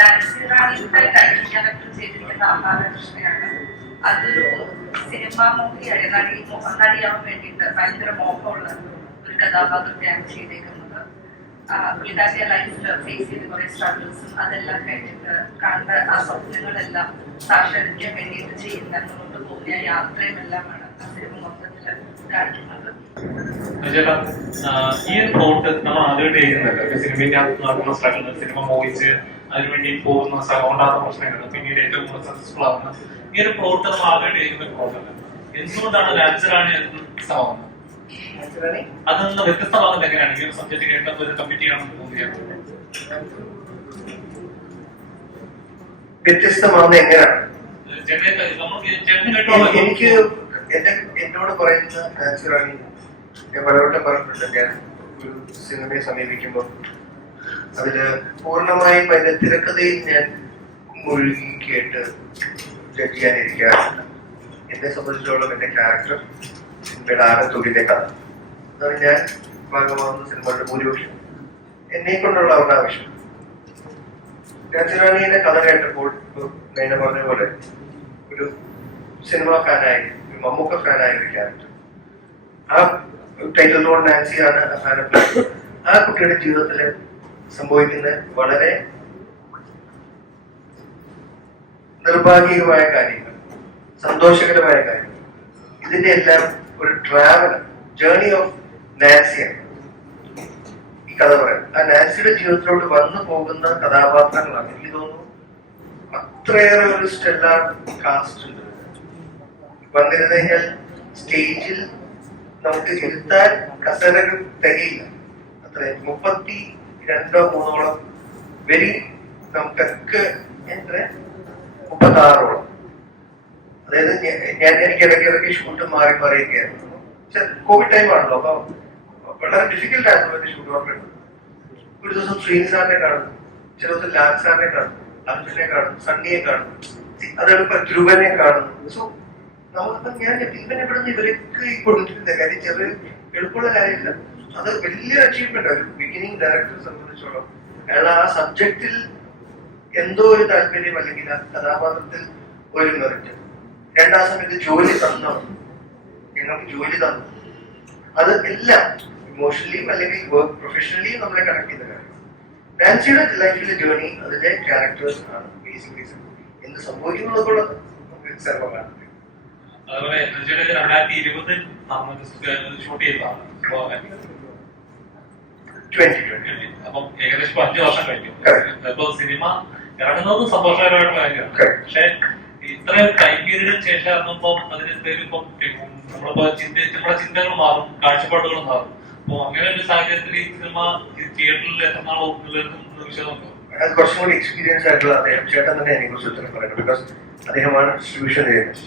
Dandy റാണിയുടെ character ചെയ്തിരിക്കുന്ന ആഹാര കൃഷ്ണയാണ്. അതൊരു സിനിമാ മോഹിയായ നടിയാവാൻ വേണ്ടിയിട്ട് ഭയങ്കര മോഹമുള്ള ഒരു കഥാപാത്രത്തെയാണ് ചെയ്തേക്കുന്നത്. പുള്ളിക്കാരിയുടെ ലൈഫിൽ ഫേസ് ചെയ്ത് കുറെ സ്ട്രഗിൾസും അതെല്ലാം കഴിഞ്ഞിട്ട് കണ്ട ആ സ്വപ്നങ്ങളെല്ലാം സാക്ഷാത്കരിക്കാൻ വേണ്ടിയിട്ട് ചെയ്യുന്ന മുന്നോട്ട് പോകുന്ന യാത്രയും എല്ലാമാണ് ആ സിനിമ മൊത്തത്തില് കാണിക്കുന്നത്. ഈ ഒരു പ്ലോട്ട് നമ്മൾ ആദ്യമായിട്ട് ചെയ്യുന്നതല്ല. സിനിമയ്ക്ക് നടക്കുന്ന സ്ട്രഗിൾ, സിനിമ മോഹിച്ച് അതിനുവേണ്ടി പോകുന്ന ഉണ്ടാകുന്ന പ്രശ്നങ്ങൾ, പിന്നീട് ഏറ്റവും കൂടുതൽ സക്സസ്ഫുൾ ആവുന്ന ഈ ഒരു പ്ലോട്ട് നമ്മൾ ആദ്യമായിട്ട് ചെയ്യുന്ന ഒരു പ്ലോട്ടല്ല. എന്തുകൊണ്ടാണ് ഡാൻസറാണ് വ്യത്യസ്തമാവുന്നത്? അതൊന്ന് വ്യത്യസ്തമാകുന്നത് എങ്ങനെയാണ്? ഈ ഒരു സബ്ജക്ട് കേട്ടപ്പോൾ ഒരു കമ്മിറ്റിയാണെന്ന് തോന്നിയത് വ്യത്യസ്തമാകുന്നത് എങ്ങനെയാണ്? എനിക്ക് എന്നോട് പറയുന്ന ഡാൻസറാണ്. ഞാൻ പലവട്ടം പറഞ്ഞിട്ടുണ്ട്, ഞാൻ ഒരു സിനിമയെ സമീപിക്കുമ്പോൾ അതില് പൂർണ്ണമായും അതിന്റെ തിരക്കഥയിൽ ഞാൻ മുഴുകി കേട്ട് ജഡ്ജ് ചെയ്യാനിരിക്കാറുണ്ട്. എന്നെ സംബന്ധിച്ചിടത്തോളം എന്റെ ക്യാരക്ടർ സിനിമയുടെ ആകത്തുകയിലെ കഥ, അതാണ് ഞാൻ ഭാഗമാകുന്ന സിനിമകളുടെ ഭൂരിപക്ഷം എന്നെ കൊണ്ടുള്ള അവരുടെ ആവശ്യം. ഡാൻസിറാണിയുടെ കഥ കേട്ടപ്പോൾ നേരെ പറഞ്ഞ പോലെ ഒരു സിനിമ ഫാനായി, ഒരു മമ്മൂക്ക ഫാനായ ഒരു ക്യാരക്ടർ, ആ ടൈറ്റിൽ റോൾ നാൻസിയാണ് ആ കുട്ടിയുടെ ജീവിതത്തിൽ സംഭവിക്കുന്ന വളരെ നിർഭാഗ്യകമായ കാര്യങ്ങൾ, സന്തോഷകരമായ കാര്യങ്ങൾ, ഇതിന്റെ എല്ലാം ഒരു ട്രാവൽ ജേർണി ഓഫ് നാൻസിയാണ് ഈ കഥ പറയാം. ആ നാൻസിയുടെ ജീവിതത്തിലോട്ട് വന്നു പോകുന്ന കഥാപാത്രങ്ങളാണ്. എനിക്ക് തോന്നുന്നു അത്രയേറെ ഒരു സ്റ്റെല്ലാർ കാസ്റ്റ് ഉണ്ട്. വന്നിരുന്നു കഴിഞ്ഞാൽ സ്റ്റേജിൽ നമുക്ക് ഇരുത്താൻ കസേരകൾ തികയില്ല. അത്ര 32-3 വെരി നമുക്കൊക്കെ 36. അതായത് എനിക്ക് ഇടയ്ക്ക് ഷൂട്ട് മാറി മാറിയൊക്കെയായിരുന്നു. കോവിഡ് ടൈം ആണല്ലോ, അപ്പൊ വളരെ ഡിഫിക്കൽട്ട് ആയിരുന്നു എന്റെ ഷൂട്ട് വർക്ക്. ഒരു ദിവസം ശ്രീനി സാറിനെ കാണുന്നു, ചില ദിവസം ലാൽ സാറിനെ കാണുന്നു, അർജുനെ കാണുന്നു, സണ്ണിയെ കാണുന്നു, അതെളുപ്പം ധ്രുവനെ കാണുന്നു. സോ നമുക്കിപ്പം ഞാൻ ഇവനെ ഇവിടുന്ന് ഇവരൊക്കെ ഈ കൊടുത്തിട്ടില്ല. കാര്യം ചെറിയ എളുപ്പമുള്ള കാര്യമില്ല. അത് വലിയ അച്ചീവ്മെന്റ് ആണ് ഒരു ബിഗിനിങ് ഡയറക്ടറെ സംബന്ധിച്ചോളം. അയാൾ ആ സബ്ജക്റ്റിൽ എന്തോ ഒരു താല്പര്യം അല്ലെങ്കിൽ ആ കഥാപാത്രത്തിൽ ഒരു മെറിറ്റ്. രണ്ടാം സമയത്ത് ജോലി തന്നു, ഞങ്ങൾക്ക് ജോലി തന്നു. അത് എല്ലാം ഇമോഷണലിയും അല്ലെങ്കിൽ വർക്ക് പ്രൊഫഷണലിയും നമ്മളെ കണക്ട് ചെയ്ത കാര്യം. നാൻസിയുടെ ലൈഫിലെ ജേർണി, അതിലെ ക്യാരക്ടേഴ്സ് ആണ് ബേസിക് റീസൺ. എന്ത് സംഭവിക്കുന്നുള്ളത് നമുക്ക് സർവ്വമാണ്. അതുപോലെ 2020 ഷൂട്ട് ചെയ്തതാണ്. അപ്പം ഏകദേശം 5 വർഷം കഴിഞ്ഞു. ഇപ്പൊ സിനിമ ഇറങ്ങുന്നത് സന്തോഷകരമായിട്ടുള്ള കാര്യമാണ്. പക്ഷെ ഇത്രയും ടൈം പീരീഡിന് ശേഷം ഇറങ്ങുമ്പോൾ അതിനെന്തെങ്കിലും ഇപ്പം നമ്മളിപ്പോ നമ്മുടെ ചിന്തകൾ മാറും, കാഴ്ചപ്പാടുകൾ മാറും. അപ്പൊ അങ്ങനെ ഒരു സാഹചര്യത്തിൽ ഈ സിനിമ തിയേറ്ററിൽ എത്ര നാളോ നിലനിൽക്കുന്ന വിഷയമുണ്ടോ? അത് കുറച്ചും കൂടി എക്സ്പീരിയൻസ് ആയിട്ടുള്ള അദ്ദേഹം ചേട്ടൻ തന്നെ അതിനെ കുറിച്ച് ഉത്തരം പറയുന്നത്. ബിക്കോസ് അദ്ദേഹമാണ് ഡിസ്ട്രിബ്യൂഷൻ ചെയ്യുന്നത്.